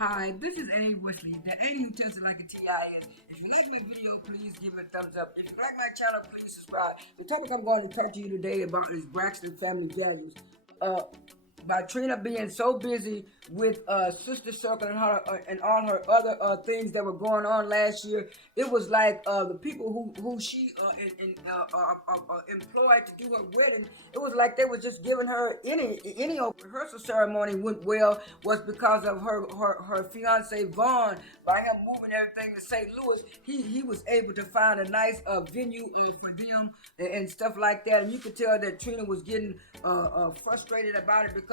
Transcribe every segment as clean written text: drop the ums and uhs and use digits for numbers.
Hi, this is Eddie Wesley, the Eddie who tells it like a TIS. If you like my video, please give it a thumbs up. If you like my channel, please subscribe. The topic I'm going to talk to you today about is Braxton family values. Uh, by Trina being so busy with Sister Circle and all her other things that were going on last year, it was like the people who she employed to do her wedding. It was like they were just giving her any rehearsal ceremony went well was because of her fiance Vaughn. By him moving everything to St. Louis, he was able to find a nice venue for them and stuff like that. And you could tell that Trina was getting frustrated about it because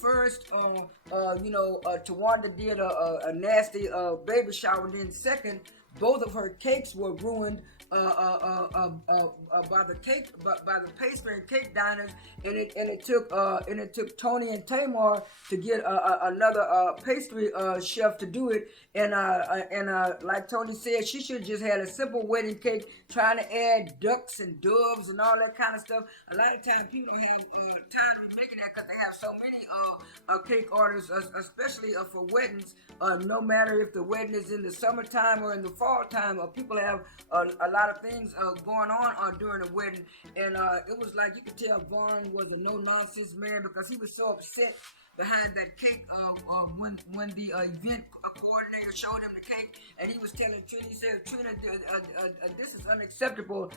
first, Towanda did a nasty baby shower. Then second, both of her cakes were ruined by the pastry and cake diners, and it took Toni and Tamar to get another pastry chef to do it. And like Toni said, she should have just had a simple wedding cake. Trying to add ducks and doves and all that kind of stuff. A lot of times people don't have time to be making that because they have so many cake orders, especially for weddings. No matter if the wedding is in the summertime or in the fall time, people have a lot of things going on during the wedding. And it was like you could tell Vaughn was a no-nonsense man because he was so upset behind that cake when the event coordinator showed him the cake, and he was telling Trina, he said, Trina, this is unacceptable.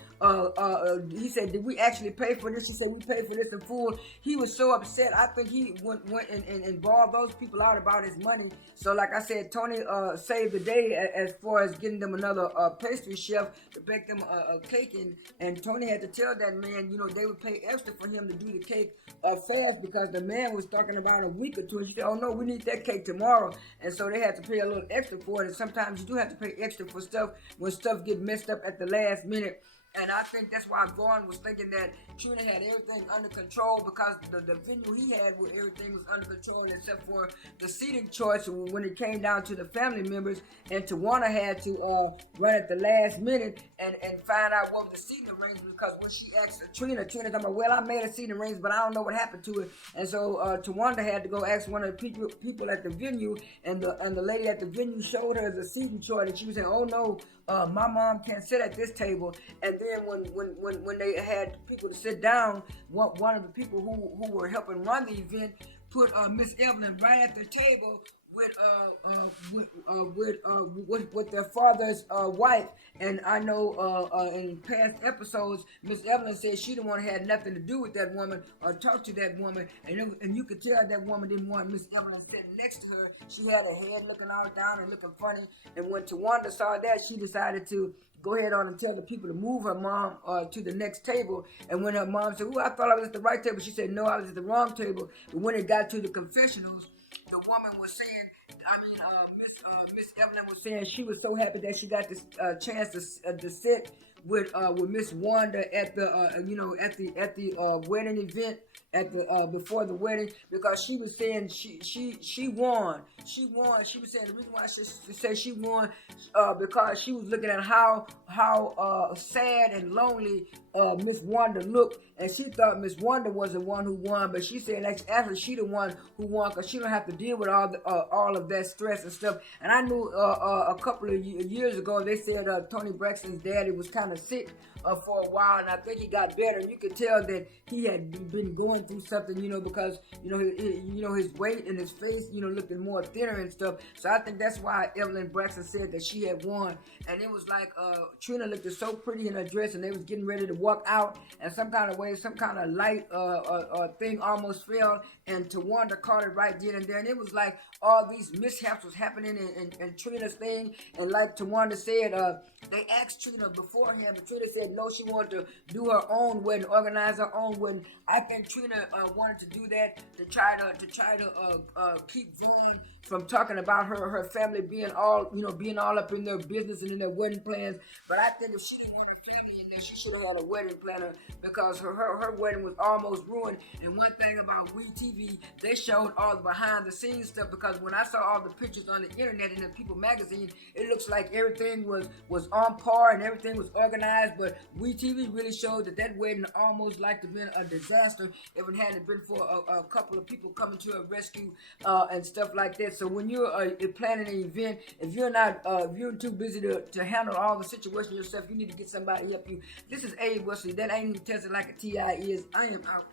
He said, did we actually pay for this? She said, we paid for this in full. He was so upset. I think he went and involved those people out about his money. So like I said, Toni saved the day as far as getting them another pastry chef to bake them a cake. And Toni had to tell that man, they would pay extra for him to do the cake fast because the man was talking about a week or two. And she said, oh no, we need that cake tomorrow. And so they had to pay a little extra for it. And sometimes you do have to pay extra for stuff when stuff get messed up at the last minute. And I think that's why Vaughn was thinking that Trina had everything under control because the venue he had where everything was under control except for the seating choice when it came down to the family members. And Towanda had to run at the last minute and find out what was the seating arrangement because when she asked Trina talking about, well, I made a seating arrangement, but I don't know what happened to it. And so Towanda had to go ask one of the people at the venue, and the lady at the venue showed her the seating choice, and she was saying, oh no, my mom can't sit at this table. And then when they had people to sit down, one of the people who were helping run the event put Miss Evelyn right at the table with their father's wife. And I know in past episodes, Miss Evelyn said she didn't want to have nothing to do with that woman or talk to that woman. And you could tell that woman didn't want Miss Evelyn sitting next to her. She had her head looking all down and looking funny. And when Towanda saw that, she decided to go ahead on and tell the people to move her mom to the next table. And when her mom said, oh, I thought I was at the right table, she said, no, I was at the wrong table. But when it got to the confessionals, the woman was saying, Miss Evelyn was saying she was so happy that she got this chance to sit with Miss Wanda at the wedding event at the before the wedding, because she was saying she won. She was saying the reason why she said she won because she was looking at how sad and lonely Miss Wanda looked, and she thought Miss Wanda was the one who won, but she said actually she the one who won because she don't have to deal with all of that stress and stuff. And I knew a couple of years ago they said Toni Braxton's daddy was kind of sick for a while, and I think he got better. And you could tell that he had been going through something, because his weight and his face, looking more thinner and stuff. So I think that's why Evelyn Braxton said that she had won. And it was like Trina looked so pretty in her dress, and they was getting ready to walk out, and some kind of light thing almost fell, and Towanda caught it right then and there. And it was like all these mishaps was happening in Trina's thing. And like Towanda said, they asked Trina beforehand, but Trina said no, she wanted to do her own wedding, organize her own wedding. I think Trina wanted to do that to try to keep Vaughn from talking about her family being all up in their business and in their wedding plans. But I think if she didn't want her family in there. She should have had a wedding planner because her wedding was almost ruined. And one thing about WeTV, they showed all the behind the scenes stuff, because when I saw all the pictures on the internet and in People magazine, it looks like everything was on par and everything was organized. But WeTV really showed that wedding almost like to been a disaster if it hadn't been for a couple of people coming to a rescue and stuff like that. So when you're planning an event, if you're too busy to handle all the situation yourself, you need to get somebody to help you. This is Abe Wesley. That ain't even tested like a TI is. I am out.